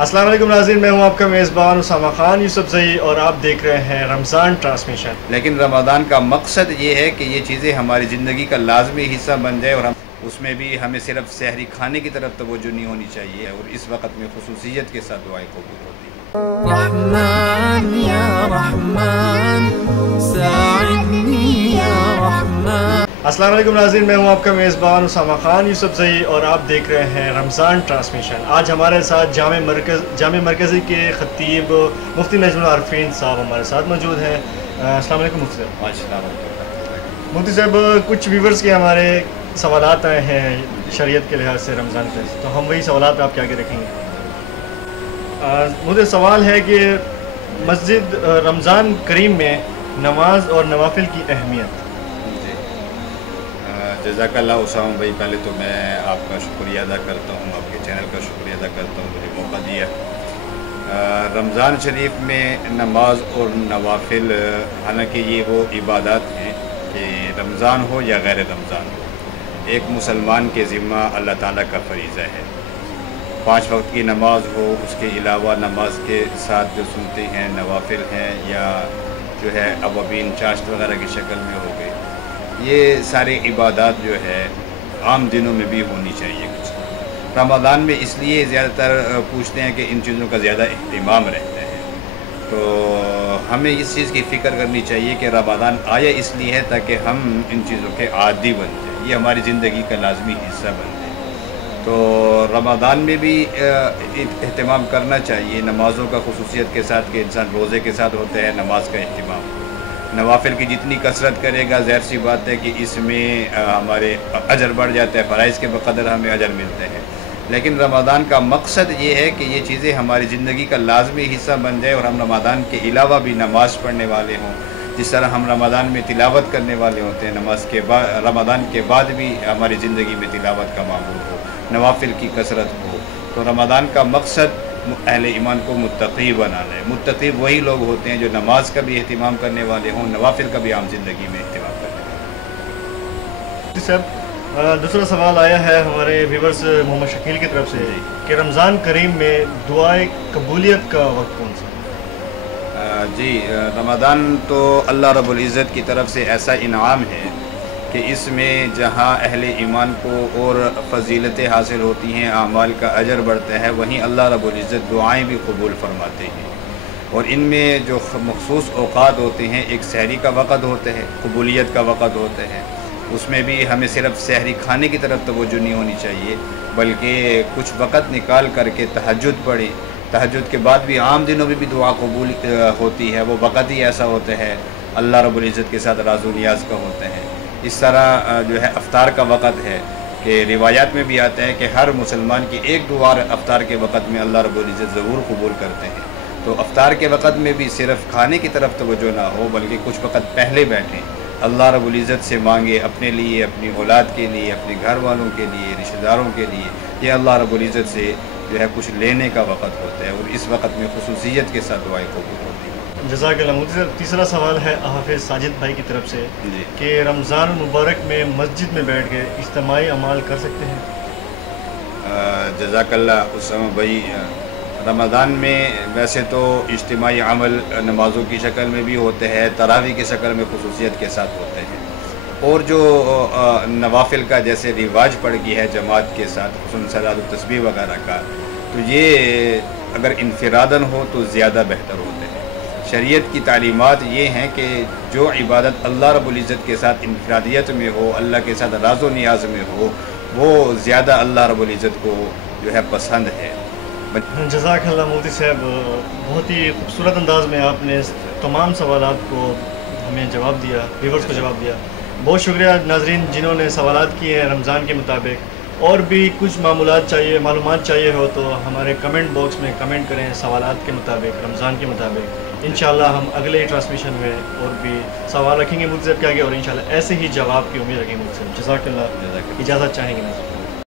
अस्सलाम वालेकुम नाज़रीन, मैं हूं आपका मेज़बान उसामा खान यूसुफज़ई और आप देख रहे हैं रमज़ान ट्रांसमिशन। लेकिन रमज़ान का मकसद ये है कि ये चीज़ें हमारी ज़िंदगी का लाजमी हिस्सा बन जाए और हम उसमें भी हमें सिर्फ सहरी खाने की तरफ तवज्जो नहीं होनी चाहिए और इस वक्त में खुसूसियत के साथ दुआएं कबूल होती हैं। रहमान या रहमान साइदनी या रहमान। अस्सलाम वालेकुम नाज़रीन, मैं हूं आपका मेज़बान उसामा खान यूसुफज़ई और आप देख रहे हैं रमज़ान ट्रांसमिशन। आज हमारे साथ जामे मरकज़ी के ख़तीब मुफ्ती नजमुल आरफीन साहब हमारे साथ मौजूद हैं। अस्सलाम वालेकुम मुफ्ती साहब। मुफ्ती साहब, कुछ व्यूवर्स के हमारे सवालात आए हैं शरीयत के लिहाज से रमज़ान पे, तो हम वही सवालात आपके आगे रखेंगे। मुझे सवाल है कि मस्जिद रमज़ान करीम में नमाज और नवाफिल की अहमियत। जज़ाकल्लाह उसामा भाई, पहले तो मैं आपका शुक्रिया अदा करता हूँ, आपके चैनल का शुक्रिया अदा करता हूँ, मुझे मौका दिया। रमज़ान शरीफ में नमाज और नवाफिल, हालांकि ये वो इबादत हैं कि रमज़ान हो या गैर रमज़ान हो, एक मुसलमान के ज़िम्मा अल्लाह ताला का फ़रीज़ा है। 5 वक्त की नमाज हो, उसके अलावा नमाज के साथ जो सुनते हैं नवाफिल हैं या जो है अवाबीन चाश्त वगैरह की शक्ल में हो गई, ये सारी इबादत जो है आम दिनों में भी होनी चाहिए। कुछ रमज़ान में इसलिए ज़्यादातर पूछते हैं कि इन चीज़ों का ज़्यादा अहतमाम रहता है, तो हमें इस चीज़ की फ़िक्र करनी चाहिए कि रमज़ान आया इसलिए है ताकि हम इन चीज़ों के आदी बन जाए, ये हमारी ज़िंदगी का लाजमी हिस्सा बन जाए। तो रमज़ान में भी अहतमाम करना चाहिए नमाज़ों का, खुसूसियत के साथ कि इंसान रोज़े के साथ होता है नमाज का अहतमाम। नवाफिल की जितनी कसरत करेगा ज़ाहिर सी बात है कि इसमें हमारे अजर बढ़ जाता है, फ़राइज़ के बक़दर हमें अजर मिलते हैं। लेकिन रमज़ान का मकसद ये है कि ये चीज़ें हमारी ज़िंदगी का लाजमी हिस्सा बन जाए और हम रमज़ान के अलावा भी नमाज़ पढ़ने वाले हों। जिस तरह हम रमज़ान में तिलावत करने वाले होते हैं, नमाज के बाद रमज़ान के बाद भी हमारी ज़िंदगी में तिलावत का मामूल हो, नवाफिल की कसरत हो। तो रमज़ान का मकसद अहले ईमान को मुत्तक़ी बनाना है। मुत्तक़ी वही लोग होते हैं जो नमाज का भी एहतिमाम करने वाले हों, नवाफिल का भी आम ज़िंदगी में एहतिमाम करने वाले हों। साहब, दूसरा सवाल आया है हमारे व्यूवर्स मोहम्मद शकील की तरफ से कि रमज़ान करीम में दुआए कबूलियत का वक्त कौन सा? जी, रमज़ान तो अल्लाह रब्बुल इज़्ज़त की तरफ से ऐसा इनाम है कि इसमें जहाँ अहले ईमान को और फ़जीलतें हासिल होती हैं, आमाल का अजर बढ़ता है, वहीं अल्लाह रब्बुल इज़्ज़त दुआएं भी कबूल फरमाते हैं। और इनमें जो मखसूस औक़ात होते हैं, एक सहरी का वक़्त होता है, कबूलियत का वक़्त होता है, उसमें भी हमें सिर्फ सहरी खाने की तरफ तवज्जो नहीं होनी चाहिए, बल्कि कुछ वक़्त निकाल करके तहज्जुद पढ़ें। तहज्जुद के बाद भी आम दिनों में भी दुआ कबूल होती है, वो वक़्त ही ऐसा होता है अल्लाह रब्बुल इज़्ज़त के साथ राज़ो नियाज़ का होता है। इस तरह जो है अफ्तार का वक़्त है कि रिवायात में भी आता है कि हर मुसलमान की एक दुआ अफ्तार के वक़्त में अल्लाह रब्बुल इज़्ज़त ज़रूर कबूल करते हैं। तो अफ्तार के वक़्त में भी सिर्फ खाने की तरफ तवज्जो ना हो, बल्कि कुछ वक़्त पहले बैठें, अल्लाह रब्बुल इज़्ज़त से मांगे, अपने लिए, अपनी औलाद के लिए, अपने घर वालों के लिए, रिश्तेदारों के लिए। ये अल्लाह रब्बुल इज़्ज़त से जो है कुछ लेने का वक़्त होता है और इस वक़्त में खुसूसियत के साथ दुआएं कबूल होती हैं। जज़ाकल्लाह। मुफ्ती साहब, तीसरा सवाल है हाफिज़ साजिद भाई की तरफ से कि रमज़ान मुबारक में मस्जिद में बैठ के इज्तिमाई अमाल कर सकते हैं? जज़ाकल्लाह उसामा भाई, रमज़ान में वैसे तो इज्तिमाई अमल नमाज़ों की शक्ल में भी होते हैं, तरावी की शक्ल में खुसूसियत के साथ होते हैं, और जो नवाफिल का जैसे रिवाज पड़ गया है जमात के साथ सलात तस्बीह वगैरह का, तो ये अगर इनफिरादन हो तो ज़्यादा बेहतर होते हैं। शरीयत की तालीमात ये हैं कि जो इबादत अल्लाह रब्बुल इज़्ज़त के साथ इनफरादियत में हो, अल्लाह के साथ राज़ो नियाज़ में हो, वो ज़्यादा अल्लाह रब्बुल इज़्ज़त को जो है पसंद है। जज़ाकल्लाह मुफ्ती साहब, बहुत ही खूबसूरत अंदाज़ में आपने तमाम सवालात को हमें जवाब दिया, व्यूवर्स को जवाब दिया। बहुत शुक्रिया नाज़रीन जिन्होंने सवालात किए हैं रमज़ान के मुताबिक। और भी कुछ मालूमात चाहिए हो तो हमारे कमेंट बॉक्स में कमेंट करें सवालात के मुताबिक, रमज़ान के मुताबिक। इंशाल्लाह हम अगले ट्रांसमिशन में और भी सवाल रखेंगे मुझसे के आगे और इंशाल्लाह ऐसे ही जवाब की उम्मीद रखेंगे मुझसे। जज़ाकल्लाह, इजाज़त चाहेंगे नाज़रीन।